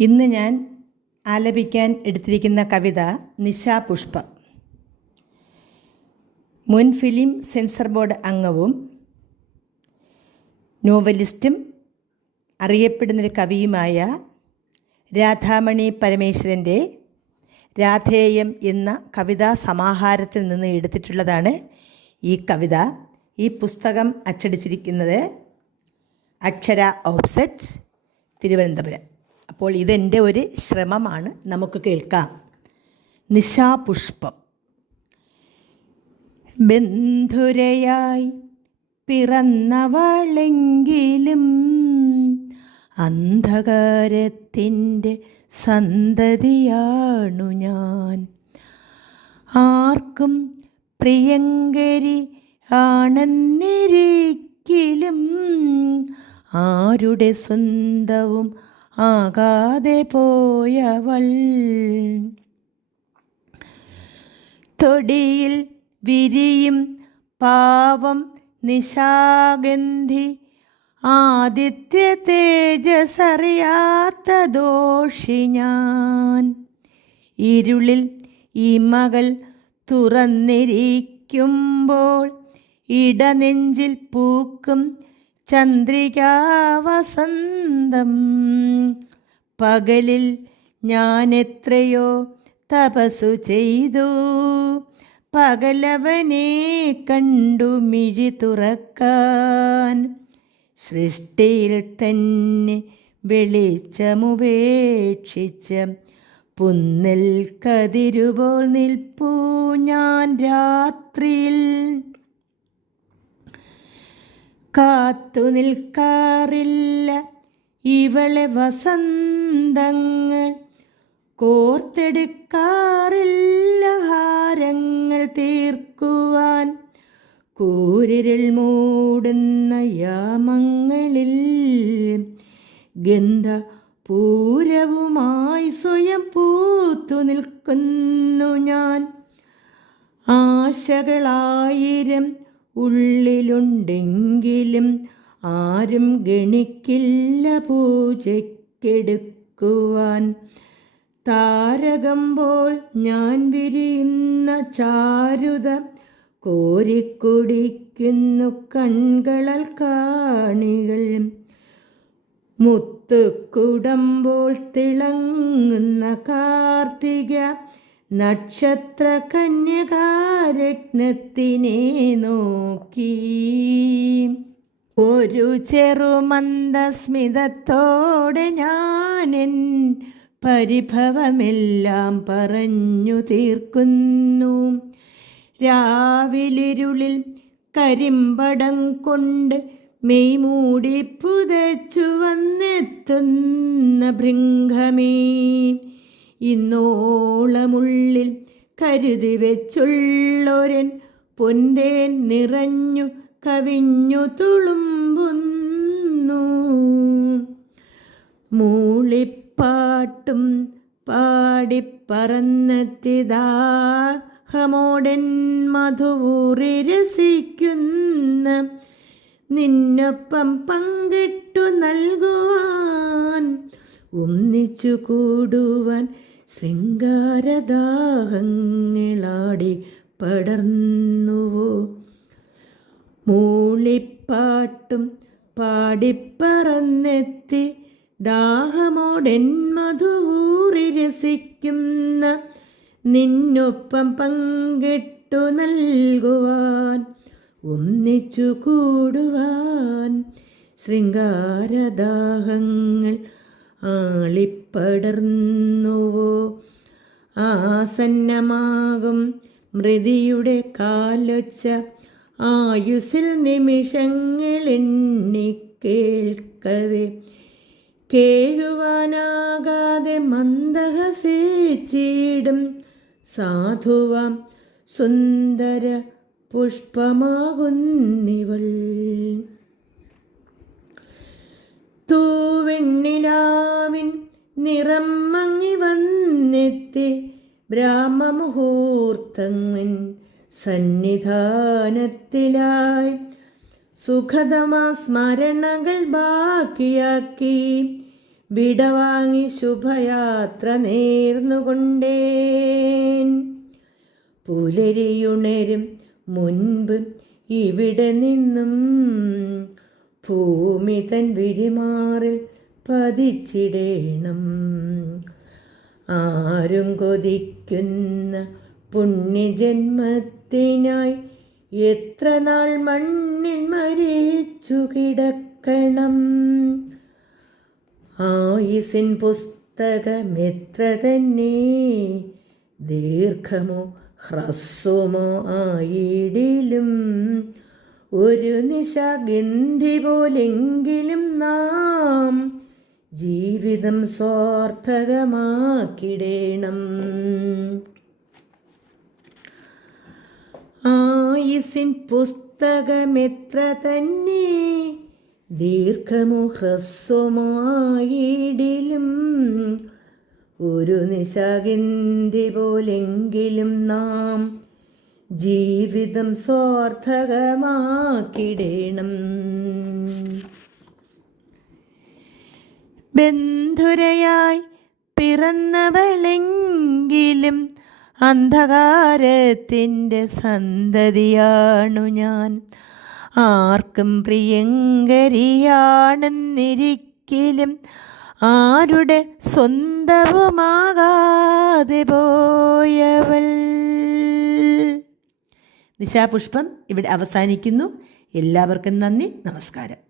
ഇന്ന് ഞാൻ ആലപിക്കാൻ എടുത്തിരിക്കുന്ന കവിത നിശാപുഷ്പം മുൻ ഫിലിം സെൻസർ ബോർഡ് അംഗവും നോവലിസ്റ്റും അറിയപ്പെടുന്നൊരു കവിയുമായ രാധാമണി പരമേശ്വരന്റെ രാധേയം എന്ന കവിതാ സമാഹാരത്തിൽ നിന്ന് എടുത്തിട്ടുള്ളതാണ് ഈ കവിത. ഈ പുസ്തകം അച്ചടിച്ചിരിക്കുന്നത് അക്ഷര ഓഫ്സെറ്റ് തിരുവനന്തപുരം. അപ്പോൾ ഇതെന്റെ ഒരു ശ്രമമാണ്. നമുക്ക് കേൾക്കാം. നിശാപുഷ്പം. ബന്ധുരയായി പിറന്നവളെങ്കിലും അന്ധകാരത്തിന്റെ സന്തതിയാണു ഞാൻ. ആർക്കും പ്രിയങ്കരി ആണെന്നിരിക്കലും ആരുടെ സ്വന്തവും ആകാതെ പോയവൾ തൊടിയിൽ വിരിയും പാവം നിശാഗന്ധി. ആദിത്യ തേജസറിയാത്ത ദോഷി ഞാൻ. ഇരുളിൽ ഈ മകൾ തുറന്നിരിക്കുമ്പോൾ ഇടനെഞ്ചിൽ പൂക്കും ചന്ദ്രികാവസന്തം പകലിൽ ഞാൻ എത്രയോ തപസ്സു ചെയ്തു. പകലവനെ കണ്ടു മിഴി തുറക്കാൻ. സൃഷ്ടിയിൽ തന്നെ വെളിച്ചമുപേക്ഷിച്ച പുന്നൽ കതിരുപോൽ നിൽപ്പൂ ഞാൻ രാത്രിയിൽ. കാത്തു നിൽക്കാറില്ല ഇവളെ വസന്തങ്ങൾ കോർത്തെടുക്കാറില്ല ഹാരങ്ങൾ തീർക്കുവാൻ. കൂരിരുൾ മൂടുന്ന യാമങ്ങളിൽ ഗന്ധ പൂരവുമായി സ്വയം പൂത്തു നിൽക്കുന്നു ഞാൻ. ആശകളായിരം ഉള്ളിലുണ്ടെങ്കിലും ആരും ഗണിക്കില്ല പൂജയ്ക്കെടുക്കുവാൻ. താരകം പോൽ ഞാൻ വിരിയുന്ന ചാരുത കോരിക്കുടിക്കുന്നു കൺകളൽ കാണികൾ. മുത്തുക്കുടമ്പോൾ തിളങ്ങുന്ന കാർത്തിക നക്ഷത്ര കന്യകാരത്നത്തിനെ നോക്കി. ഒരു ചെറുമന്ദസ്മിതത്തോടെ ഞാനെൻ പരിഭവമെല്ലാം പറഞ്ഞു തീർക്കുന്നു. രാവിലിരുളിൽ കരിമ്പടം കൊണ്ട് മെയ് മൂടി പുതച്ചു വന്നെത്തുന്ന ഭൃംഗമേ. ഇന്നോളമുള്ളിൽ കരുതി വെച്ചുള്ളൊരൻ പൊന്തേൻ നിറഞ്ഞു കവിഞ്ഞു തുളുമ്പുന്നു. മൂളിപ്പാട്ടും പാടിപ്പറന്നെത്തിദാഹമോടൻ മധുവൂറി രസിക്കുന്ന നിന്നൊപ്പം പങ്കിട്ടു നൽകുവാൻ ഒന്നിച്ചു കൂടുവാൻ ശൃംഗാരദാഹങ്ങളാടി പടർന്നുവോ. മൂളിപ്പാട്ടും പാടിപ്പറന്നെത്തി ദാഹമോടെൻ മധുവൂറി രസിക്കുന്ന നിന്നൊപ്പം പങ്കിട്ടു നൽകുവാൻ ഒന്നിച്ചു കൂടുവാൻ ശൃംഗാരദാഹങ്ങൾ ആളിപ്പടർന്നുവോ? ആസന്നമാകും മൃതിയുടെ കാലൊച്ച ആയുസിൽ നിമിഷങ്ങൾ എണ്ണിക്കേൾക്കവേ കേഴുവാനാകാതെ മന്ദഹസേച്ചിടും സാധുവാം സുന്ദര പുഷ്പമാകുന്നിവൾ. തൂവെണ്ണിലാവിൻ നിറം മങ്ങി വന്നെത്തി ബ്രാഹ്മമുഹൂർത്തങ്ങൻ വിടവാങ്ങി ശുഭയാത്ര നേർന്നുകൊണ്ടേൻ. പുലരിയുണരും മുൻപ് ഇവിടെ നിന്നും ഭൂമി തൻ വിരിമാറിൽ പതിച്ചിടേണം. ആരും കൊതിക്കുന്ന പുണ്യജന്മത്തിനായി എത്ര നാൾ മണ്ണിൽ മരിച്ചു കിടക്കണം? ആയുസിൻ പുസ്തകമെത്ര തന്നെ ദീർഘമോ ഹ്രസ്വമോ ആയിടിലും. ഒരു നിശാഗന്ധി പോലെങ്കിലും നാം ജീവിതം സ്വാർത്ഥകമാക്കിടേണം. ആയുസിൻ പുസ്തകമെത്ര തന്നെ ദീർഘമോ ഹ്രസ്വമായിടിലും ഒരു നിശാഗിന്തി പോലെങ്കിലും നാം ജീവിതം സ്വാർത്ഥകമാക്കിടേണം ബന്ധുരയായി പിറന്നവളെങ്കിലും അന്ധകാരത്തിന്റെ സന്തതിയാണു ഞാൻ. ആർക്കും പ്രിയങ്കരിയാണെന്നിരിക്കലും ആരുടെ സ്വന്തവുമാകാതെ പോയവൾ. നിശാപുഷ്പം ഇവിടെ അവസാനിക്കുന്നു. എല്ലാവർക്കും നന്ദി. നമസ്കാരം.